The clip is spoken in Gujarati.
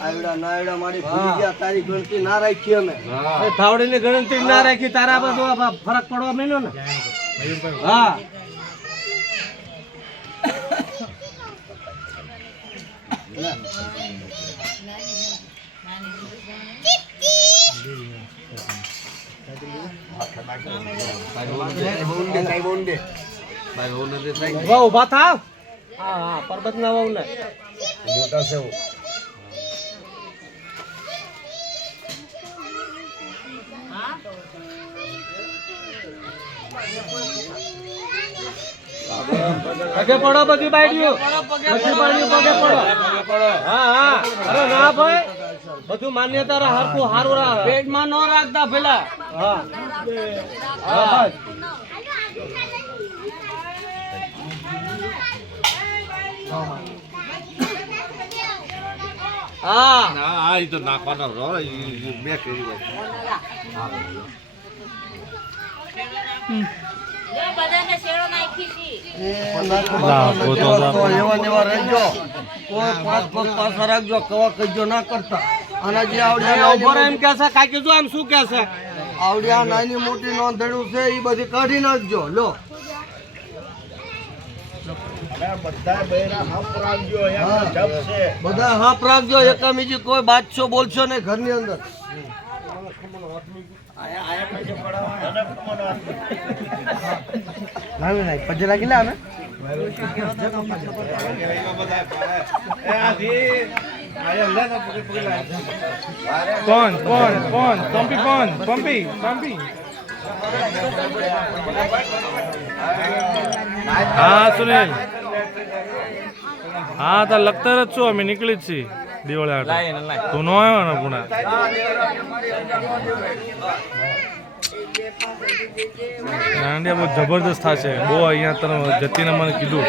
આવડા નાયડા મારી ભૂલી ગયા તારી ગણતરી ના રાખી અમે થાવડીની ગણતરી ના રાખી તારા બધો ફરક પડવા માંડ્યો ને હા ઉભા થાવ હા હા પરબત ના વાવ ને મોટા છે પગે પડો બધી બાઈડીઓ બધી બાઈડીઓ પગે પડો હા હા અરે ના ભાઈ બધું માન્યતા રે હરખું હારું રાખ પેટમાં ન રાખતા પેલા હા હા બસ હા હા ઈ તો નાખવાનો રો મે કરી બધાને શેરો નાખી છી એવા રહેજો કોઈ પાંચ પગ પાછા રાખજો કવા કજો ના કરતા અને જે આવડિયા એમ કે છે કાકી જો આમ શું કે છે આવડિયા નાની મોટી નોંધણું છે એ બધી કાઢી નાખજો લો બધા હાફ રાખજો એકામીજી કોઈ બાદશો બોલશો ને ઘરની અંદર પજે લાગી લે ને કોણ પંપી હા સુનિલ હા તો લગતા જ છું અમે નીકળી જ છીએ દિવાળી તું નો આવ્યો ને પુણા દાંડિયા બહુ જબરદસ્ત થશે બહુ અહીંયા તરફ જતીને મને કીધું